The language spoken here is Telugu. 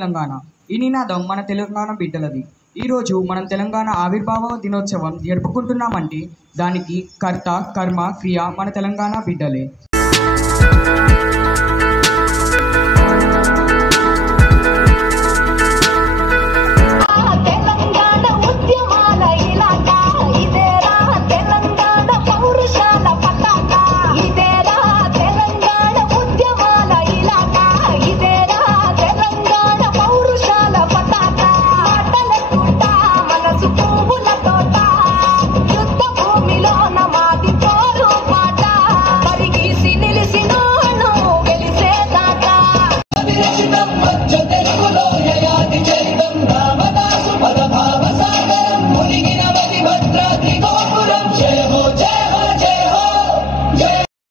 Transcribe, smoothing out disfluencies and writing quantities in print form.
తెలంగాణ. ఈ నినాదం మన తెలంగాణ బిడ్డలది. ఈరోజు మనం తెలంగాణ ఆవిర్భావ దినోత్సవం జరుపుకుంటున్నామంటే దానికి కర్త, కర్మ, క్రియ మన తెలంగాణ బిడ్డలే.